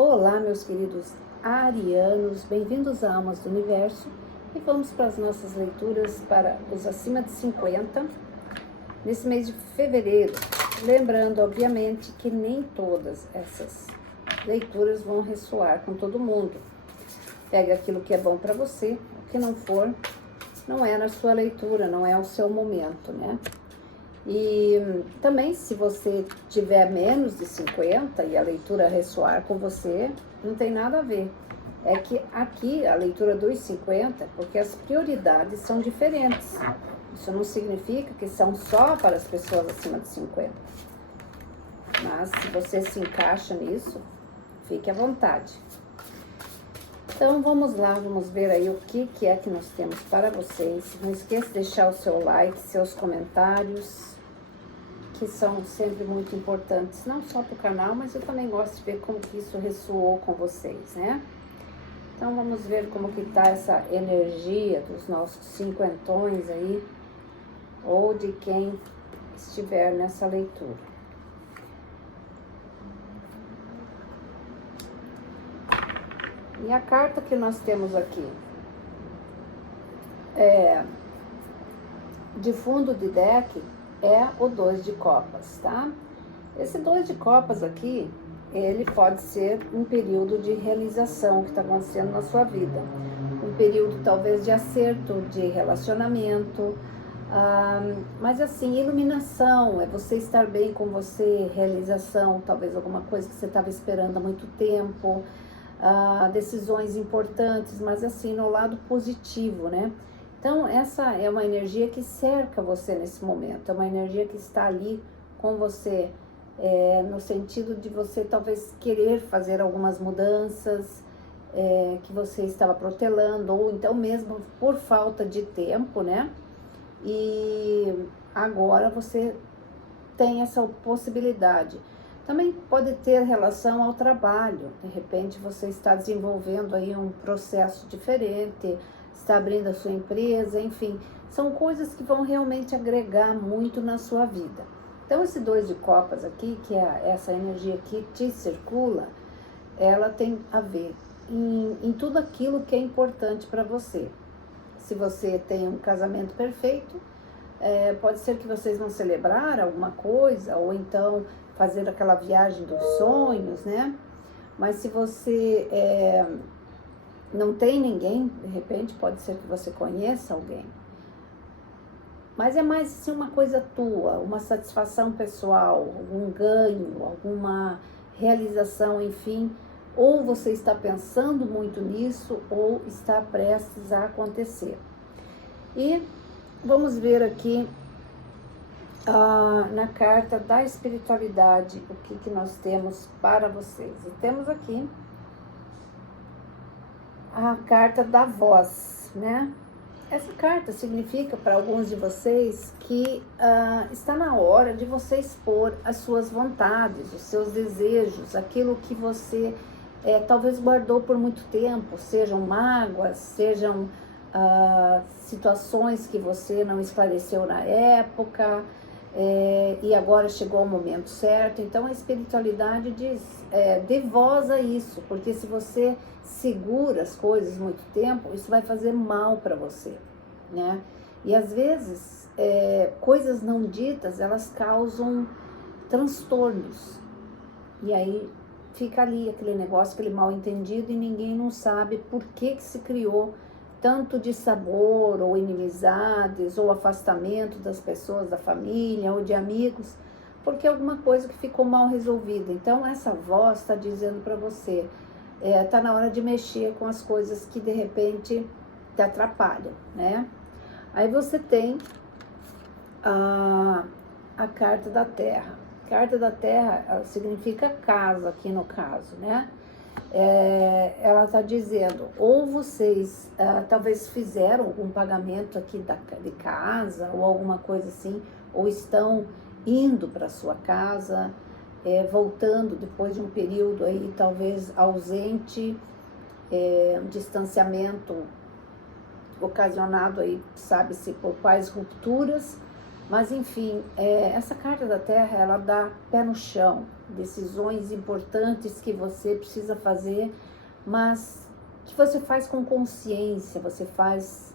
Olá, meus queridos arianos, bem-vindos a Almas do Universo e vamos para as nossas leituras para os acima de 50 nesse mês de fevereiro. Lembrando, obviamente, que nem todas essas leituras vão ressoar com todo mundo. Pega aquilo que é bom para você, o que não for, não é na sua leitura, não é o seu momento, né? E também, se você tiver menos de 50 e a leitura ressoar com você, não tem nada a ver. É que aqui a leitura dos 50, porque as prioridades são diferentes. Isso não significa que são só para as pessoas acima de 50. Mas se você se encaixa nisso, fique à vontade. Então vamos lá, vamos ver aí o que é que nós temos para vocês. Não esqueça de deixar o seu like, seus comentários, que são sempre muito importantes, não só para o canal, mas eu também gosto de ver como que isso ressoou com vocês, né? Então vamos ver como que tá essa energia dos nossos cinquentões aí, ou de quem estiver nessa leitura. E a carta que nós temos aqui de fundo de deck é o 2 de copas, tá? Esse 2 de copas aqui, ele pode ser um período de realização que está acontecendo na sua vida. Um período talvez de acerto, de relacionamento, mas assim, iluminação, é você estar bem com você, realização, talvez alguma coisa que você estava esperando há muito tempo, decisões importantes, mas assim, no lado positivo, né? Então, essa é uma energia que cerca você nesse momento, é uma energia que está ali com você, no sentido de você talvez querer fazer algumas mudanças que você estava protelando, ou então mesmo por falta de tempo, né? E agora você tem essa possibilidade. Também pode ter relação ao trabalho, de repente você está desenvolvendo aí um processo diferente, está abrindo a sua empresa, enfim, são coisas que vão realmente agregar muito na sua vida. Então esse 2 de copas aqui, que é essa energia que te circula, ela tem a ver em tudo aquilo que é importante para você. Se você tem um casamento perfeito, pode ser que vocês vão celebrar alguma coisa, ou então fazer aquela viagem dos sonhos, né? Mas se você não tem ninguém, de repente pode ser que você conheça alguém. Mas é mais assim uma coisa tua, uma satisfação pessoal, algum ganho, alguma realização, enfim. Ou você está pensando muito nisso, ou está prestes a acontecer. E vamos ver aqui na carta da espiritualidade o que nós temos para vocês. E temos aqui a carta da voz, né? Essa carta significa para alguns de vocês que está na hora de você expor as suas vontades, os seus desejos, aquilo que você talvez guardou por muito tempo, sejam mágoas, sejam situações que você não esclareceu na época, e agora chegou o momento certo. Então a espiritualidade diz, dê voz a isso, porque se você segura as coisas muito tempo, isso vai fazer mal para você, né? E às vezes, coisas não ditas, elas causam transtornos, e aí fica ali aquele negócio, aquele mal entendido, e ninguém não sabe por que se criou tanto dissabor, ou inimizades, ou afastamento das pessoas, da família, ou de amigos, porque alguma coisa que ficou mal resolvida. Então essa voz está dizendo para você, tá na hora de mexer com as coisas que de repente te atrapalham, né? Aí você tem a carta da Terra. Carta da Terra significa casa aqui no caso, né? Ela está dizendo, ou vocês talvez fizeram algum pagamento aqui de casa, ou alguma coisa assim, ou estão indo para sua casa, voltando depois de um período aí talvez ausente, um distanciamento ocasionado aí, sabe-se por quais rupturas, Mas enfim, essa carta da Terra, ela dá pé no chão, decisões importantes que você precisa fazer, mas que você faz com consciência, você faz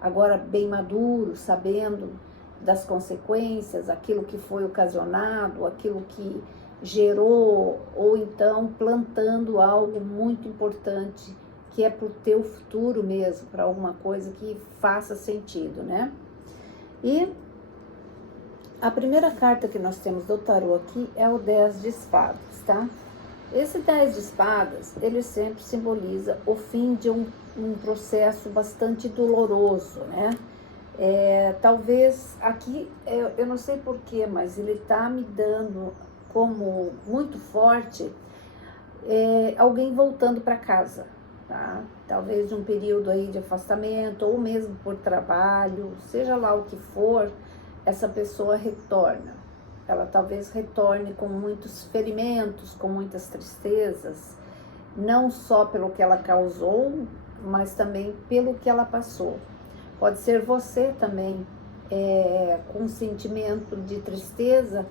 agora bem maduro, sabendo das consequências, aquilo que foi ocasionado, aquilo que gerou, ou então plantando algo muito importante, que é para o teu futuro mesmo, para alguma coisa que faça sentido, né? E a primeira carta que nós temos do tarô aqui é o 10 de espadas, tá? Esse 10 de espadas, ele sempre simboliza o fim de um processo bastante doloroso, né? Talvez aqui, eu não sei porquê, mas ele tá me dando como muito forte alguém voltando para casa, tá? Talvez de um período aí de afastamento, ou mesmo por trabalho, seja lá o que for, essa pessoa retorna. Ela talvez retorne com muitos ferimentos, com muitas tristezas, não só pelo que ela causou, mas também pelo que ela passou. Pode ser você também com um sentimento de tristeza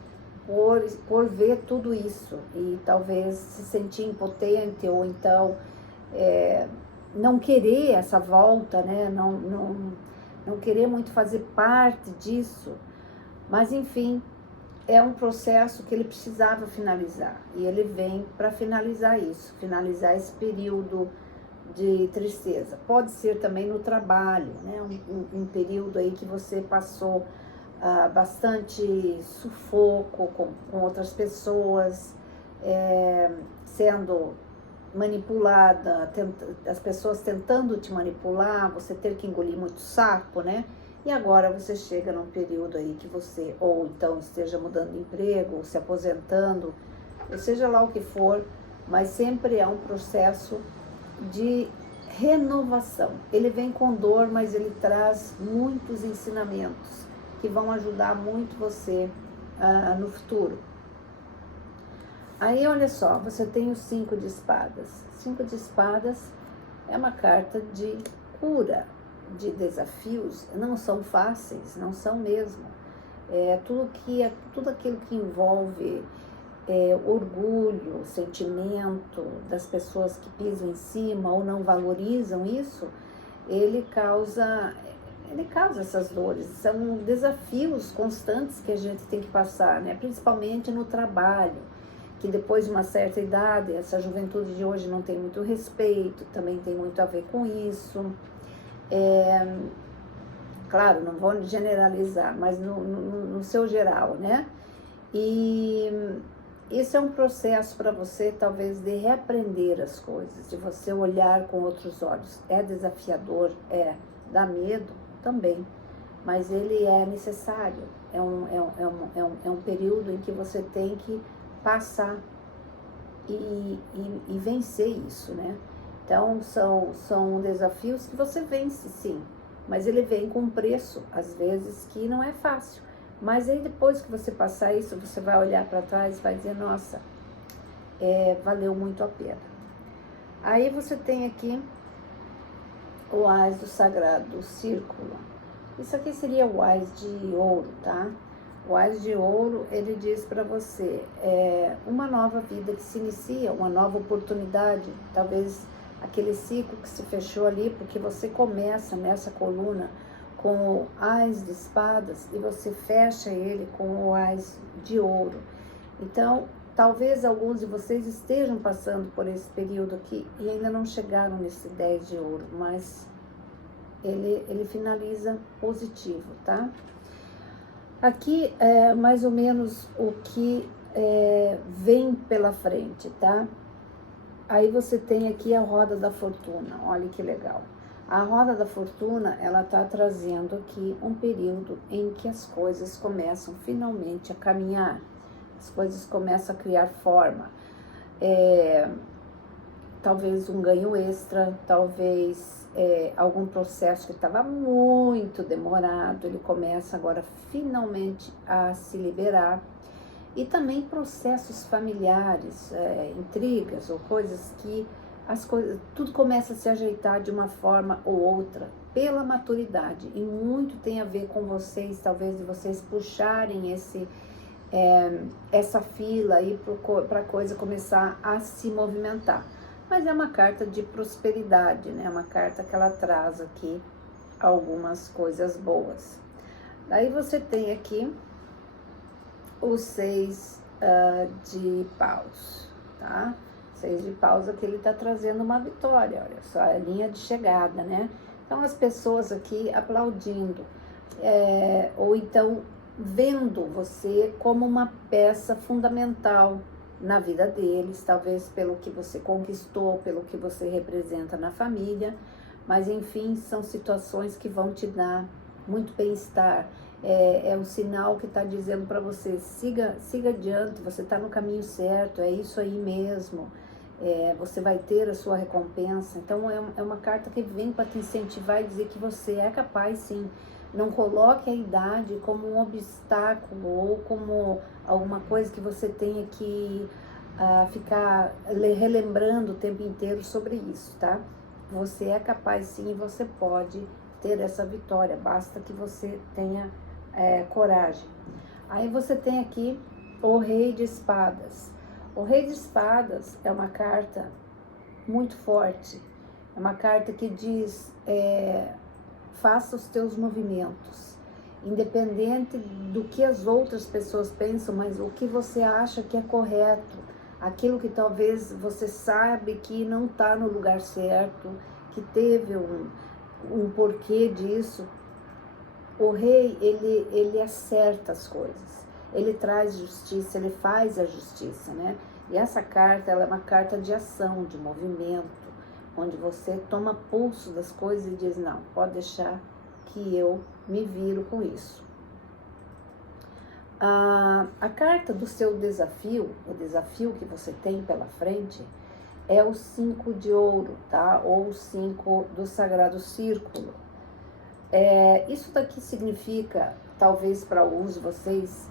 por ver tudo isso e talvez se sentir impotente, ou então não querer essa volta, né? Não querer muito fazer parte disso, mas enfim, é um processo que ele precisava finalizar, e ele vem para finalizar isso, finalizar esse período de tristeza. Pode ser também no trabalho, né? Um período aí que você passou bastante sufoco com outras pessoas, sendo manipulada, as pessoas tentando te manipular, você ter que engolir muito sapo, né? E agora você chega num período aí que você, ou então esteja mudando de emprego, ou se aposentando, ou seja lá o que for, mas sempre é um processo de renovação. Ele vem com dor, mas ele traz muitos ensinamentos que vão ajudar muito você no futuro. Aí, olha só, você tem o 5 de espadas. 5 de espadas é uma carta de cura, de desafios. Não são fáceis, não são mesmo. Tudo aquilo que envolve orgulho, sentimento das pessoas que pisam em cima ou não valorizam isso, ele causa essas dores. São desafios constantes que a gente tem que passar, né? Principalmente no trabalho, que depois de uma certa idade, essa juventude de hoje não tem muito respeito, também tem muito a ver com isso. Claro, não vou generalizar, mas no seu geral, né? E isso é um processo para você, talvez, de reaprender as coisas, de você olhar com outros olhos. É desafiador, dá medo também, mas ele é necessário. É um período em que você tem que passar e vencer isso, né? Então, são desafios que você vence, sim, mas ele vem com um preço, às vezes, que não é fácil. Mas aí, depois que você passar isso, você vai olhar para trás e vai dizer, nossa, valeu muito a pena. Aí você tem aqui o Ás do Sagrado, o Círculo. Isso aqui seria o Ás de Ouro, tá? O Ás de Ouro, ele diz para você, uma nova vida que se inicia, uma nova oportunidade, talvez aquele ciclo que se fechou ali, porque você começa nessa coluna com o Ás de Espadas e você fecha ele com o Ás de Ouro. Então, talvez alguns de vocês estejam passando por esse período aqui e ainda não chegaram nesse 10 de ouro, mas ele finaliza positivo, tá? Aqui é mais ou menos o que vem pela frente, tá? Aí você tem aqui a Roda da Fortuna, olha que legal. A Roda da Fortuna, ela tá trazendo aqui um período em que as coisas começam finalmente a caminhar, as coisas começam a criar forma. Talvez um ganho extra, talvez algum processo que estava muito demorado, ele começa agora finalmente a se liberar. E também processos familiares, intrigas ou coisas que as coisas, tudo começa a se ajeitar de uma forma ou outra, pela maturidade. E muito tem a ver com vocês, talvez de vocês puxarem essa fila aí para a coisa começar a se movimentar. Mas é uma carta de prosperidade, né? É uma carta que ela traz aqui algumas coisas boas. Daí você tem aqui os 6 de paus, tá? 6 de paus aqui, ele tá trazendo uma vitória, olha só, a linha de chegada, né? Então as pessoas aqui aplaudindo, ou então vendo você como uma peça fundamental na vida deles, talvez pelo que você conquistou, pelo que você representa na família, mas enfim, são situações que vão te dar muito bem-estar. É um sinal que está dizendo para você, siga adiante, você está no caminho certo, é isso aí mesmo, você vai ter a sua recompensa. Então é uma carta que vem para te incentivar e dizer que você é capaz sim. Não coloque a idade como um obstáculo ou como alguma coisa que você tenha que ficar relembrando o tempo inteiro sobre isso, tá? Você é capaz sim e você pode ter essa vitória, basta que você tenha coragem. Aí você tem aqui o Rei de Espadas. O Rei de Espadas é uma carta muito forte, é uma carta que diz, faça os teus movimentos, independente do que as outras pessoas pensam, mas o que você acha que é correto, aquilo que talvez você sabe que não está no lugar certo, que teve um porquê disso. O rei, ele acerta as coisas, ele traz justiça, ele faz a justiça, né? E essa carta, ela é uma carta de ação, de movimento, onde você toma pulso das coisas e diz, não, pode deixar que eu me viro com isso. A carta do seu desafio, o desafio que você tem pela frente, é o 5 de ouro, tá? Ou o 5 do Sagrado Círculo. Isso daqui significa, talvez para alguns de vocês,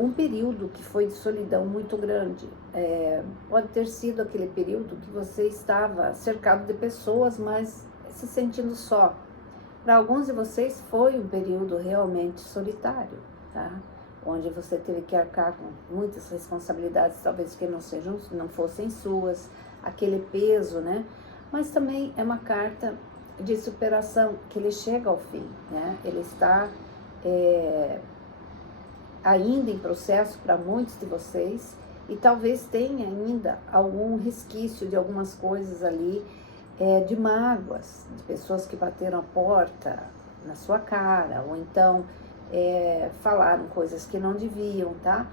um período que foi de solidão muito grande. Pode ter sido aquele período que você estava cercado de pessoas, mas se sentindo só. Para alguns de vocês foi um período realmente solitário, tá? Onde você teve que arcar com muitas responsabilidades, talvez que não fossem suas, aquele peso, né? Mas também é uma carta de superação, que ele chega ao fim, né? Ele está ainda em processo para muitos de vocês e talvez tenha ainda algum resquício de algumas coisas ali, de mágoas, de pessoas que bateram a porta na sua cara, ou então falaram coisas que não deviam, tá?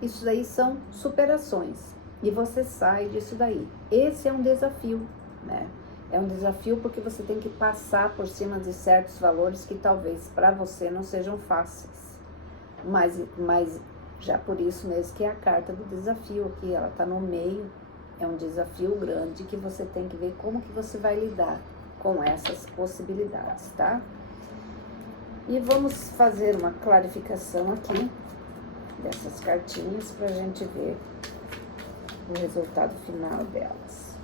Isso daí são superações e você sai disso daí. Esse é um desafio, né? É um desafio porque você tem que passar por cima de certos valores que talvez para você não sejam fáceis. Mas já por isso mesmo que é a carta do desafio aqui, ela está no meio, é um desafio grande que você tem que ver como que você vai lidar com essas possibilidades, tá? E vamos fazer uma clarificação aqui dessas cartinhas para a gente ver o resultado final delas.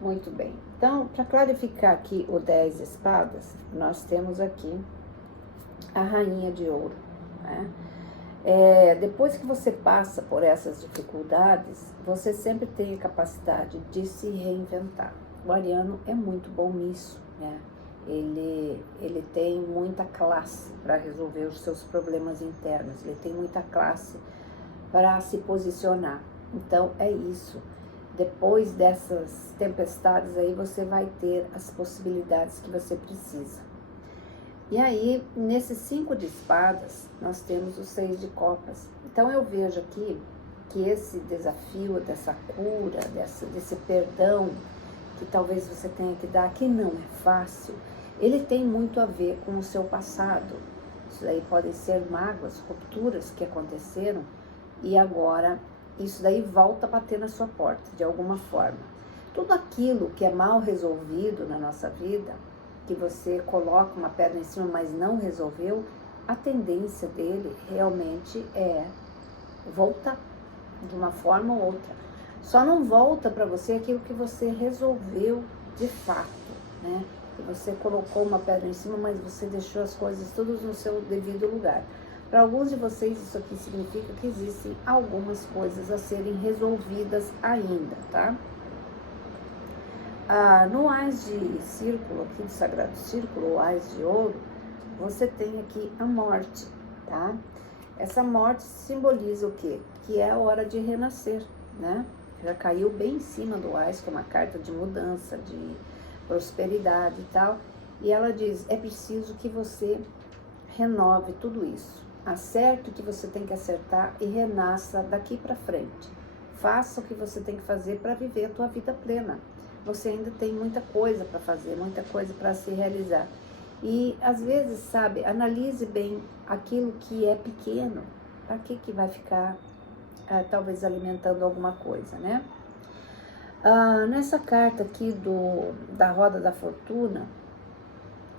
Muito bem. Então, para clarificar aqui o 10 de espadas, nós temos aqui a rainha de ouro, né? Depois que você passa por essas dificuldades, você sempre tem a capacidade de se reinventar. O ariano é muito bom nisso, né? Ele tem muita classe para resolver os seus problemas internos, ele tem muita classe para se posicionar. Então, é isso. Depois dessas tempestades aí, você vai ter as possibilidades que você precisa. E aí, nesses 5 de espadas, nós temos o 6 de copas. Então, eu vejo aqui que esse desafio, dessa cura, desse perdão, que talvez você tenha que dar, que não é fácil, ele tem muito a ver com o seu passado. Isso aí podem ser mágoas, rupturas que aconteceram, e agora isso daí volta a bater na sua porta, de alguma forma. Tudo aquilo que é mal resolvido na nossa vida, que você coloca uma pedra em cima, mas não resolveu, a tendência dele realmente é voltar de uma forma ou outra. Só não volta para você aquilo que você resolveu de fato, né? Que você colocou uma pedra em cima, mas você deixou as coisas todas no seu devido lugar. Para alguns de vocês, isso aqui significa que existem algumas coisas a serem resolvidas ainda, tá? No Ás de Círculo, aqui do Sagrado Círculo, o Ás de Ouro, você tem aqui a morte, tá? Essa morte simboliza o quê? Que é a hora de renascer, né? Já caiu bem em cima do Ás, que é uma carta de mudança, de prosperidade e tal. E ela diz, é preciso que você renove tudo isso. Acerte o que você tem que acertar e renasça daqui para frente. Faça o que você tem que fazer para viver a tua vida plena. Você ainda tem muita coisa para fazer, muita coisa para se realizar. E às vezes, sabe, analise bem aquilo que é pequeno, para que vai ficar talvez alimentando alguma coisa, né? Nessa carta aqui da Roda da Fortuna,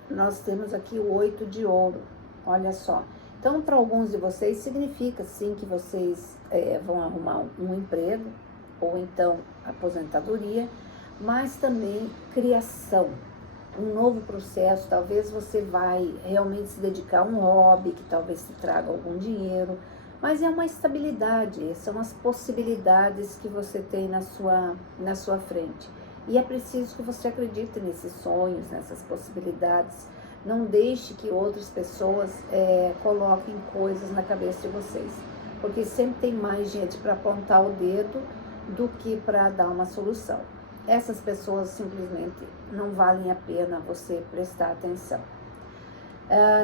nós temos aqui o 8 de ouro, olha só. Então, para alguns de vocês, significa sim que vocês vão arrumar um emprego, ou então aposentadoria, mas também criação, um novo processo. Talvez você vai realmente se dedicar a um hobby que talvez te traga algum dinheiro, mas é uma estabilidade, são as possibilidades que você tem na sua frente. E é preciso que você acredite nesses sonhos, nessas possibilidades. Não deixe que outras pessoas coloquem coisas na cabeça de vocês, porque sempre tem mais gente para apontar o dedo do que para dar uma solução. Essas pessoas simplesmente não valem a pena você prestar atenção.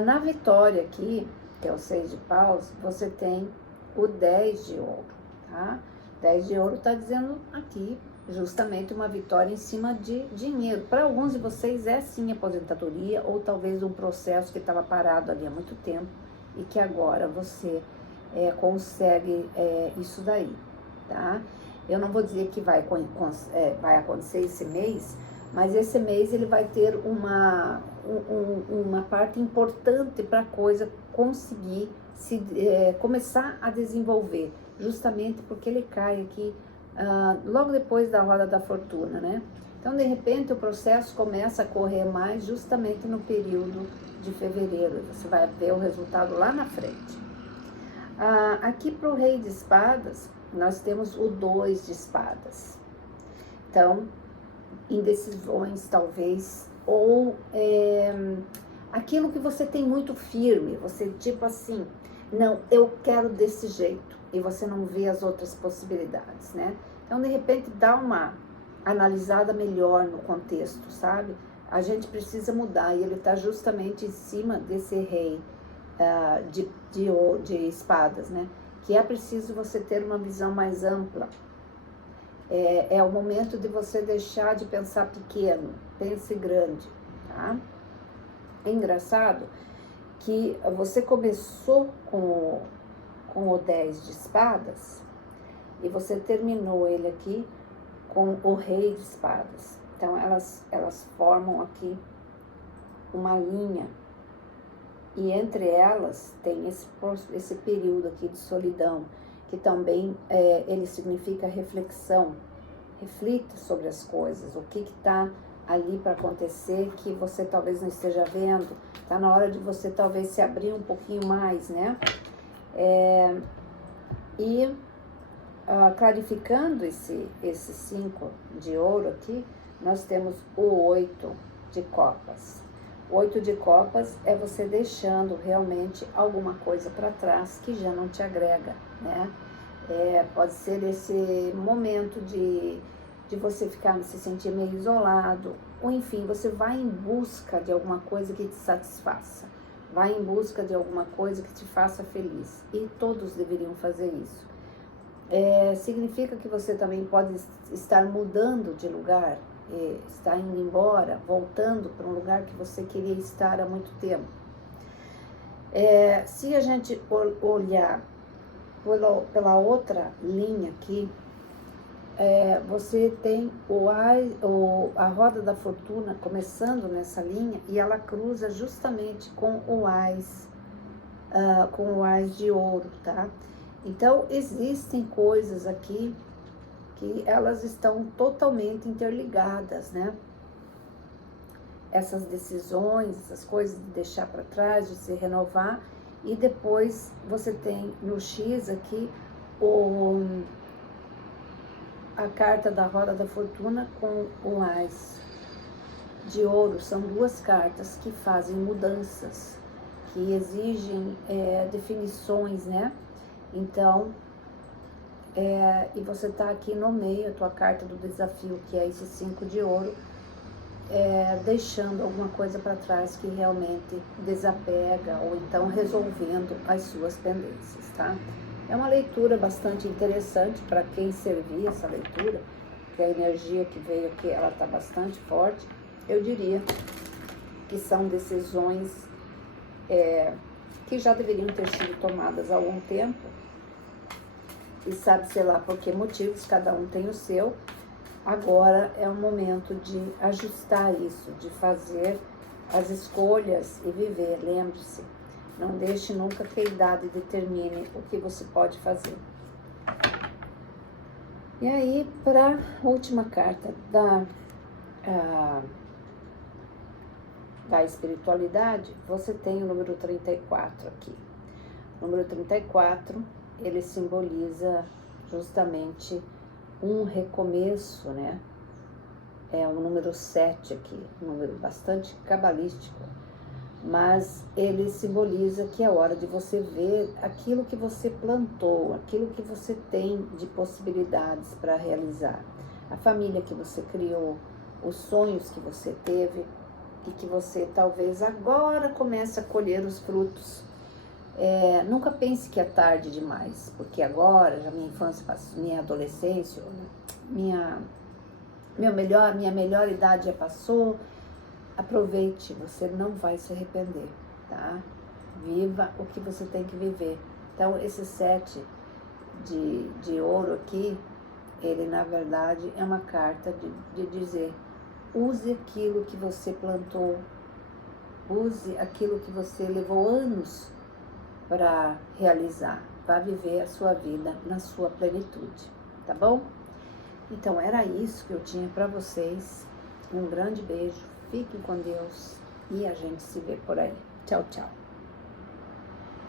Na vitória aqui, que é o 6 de paus, você tem o 10 de ouro, tá? 10 de ouro está dizendo aqui justamente uma vitória em cima de dinheiro. Para alguns de vocês é sim aposentadoria, ou talvez um processo que estava parado ali há muito tempo e que agora você consegue isso daí, tá? Eu não vou dizer que vai acontecer esse mês, mas esse mês ele vai ter uma parte importante para a coisa conseguir começar a desenvolver, justamente porque ele cai aqui logo depois da Roda da Fortuna, né? Então, de repente, o processo começa a correr mais justamente no período de fevereiro. Você vai ver o resultado lá na frente. Aqui para o Rei de Espadas, nós temos o 2 de espadas. Então, indecisões talvez, ou aquilo que você tem muito firme, você tipo assim, não, eu quero desse jeito, e você não vê as outras possibilidades, né? Então, de repente, dá uma analisada melhor no contexto, sabe? A gente precisa mudar, e ele está justamente em cima desse rei de espadas, né? Que é preciso você ter uma visão mais ampla. É o momento de você deixar de pensar pequeno, pense grande, tá? É engraçado que você começou com o 10 de espadas e você terminou ele aqui com o rei de espadas. Então, elas formam aqui uma linha, e entre elas tem esse período aqui de solidão, que também ele significa reflexão. Reflita sobre as coisas, o que está ali para acontecer que você talvez não esteja vendo. Está na hora de você talvez se abrir um pouquinho mais, né? Clarificando esse 5 de ouro aqui, nós temos o 8 de copas. O 8 de copas é você deixando realmente alguma coisa para trás que já não te agrega, né? Pode ser esse momento de você se sentir meio isolado, ou enfim, você vai em busca de alguma coisa que te satisfaça, vai em busca de alguma coisa que te faça feliz, e todos deveriam fazer isso. Significa que você também pode estar mudando de lugar, estar indo embora, voltando para um lugar que você queria estar há muito tempo. Se a gente olhar pela outra linha aqui, você tem a roda da fortuna começando nessa linha e ela cruza justamente com o ás de ouro, tá? Então, existem coisas aqui que elas estão totalmente interligadas, né? Essas decisões, essas coisas de deixar para trás, de se renovar, e depois você tem no X aqui a carta da roda da fortuna com o ás de ouro. São duas cartas que fazem mudanças, que exigem definições, né? Então, e você tá aqui no meio, a tua carta do desafio, que é esse 5 de ouro, deixando alguma coisa para trás que realmente desapega, ou então resolvendo as suas pendências, tá? É uma leitura bastante interessante para quem servir essa leitura, que a energia que veio aqui, ela tá bastante forte. Eu diria que são decisões que já deveriam ter sido tomadas há algum tempo, e sabe-se lá por que motivos, cada um tem o seu. Agora é o momento de ajustar isso, de fazer as escolhas e viver. Lembre-se, não deixe nunca que a idade determine o que você pode fazer. E aí, para a última carta da espiritualidade, você tem o número 34 aqui. O número 34, ele simboliza justamente um recomeço, né? É o número 7 aqui, um número bastante cabalístico, mas ele simboliza que é hora de você ver aquilo que você plantou, aquilo que você tem de possibilidades para realizar, a família que você criou, os sonhos que você teve e que você talvez agora comece a colher os frutos. Nunca pense que é tarde demais, porque agora, já minha infância, minha adolescência, minha melhor idade já passou. Aproveite, você não vai se arrepender, tá? Viva o que você tem que viver. Então, esse 7 de ouro aqui, ele na verdade é uma carta de dizer: use aquilo que você plantou, use aquilo que você levou anos para realizar, vá viver a sua vida na sua plenitude, tá bom? Então era isso que eu tinha para vocês. Um grande beijo, fiquem com Deus e a gente se vê por aí. Tchau, tchau.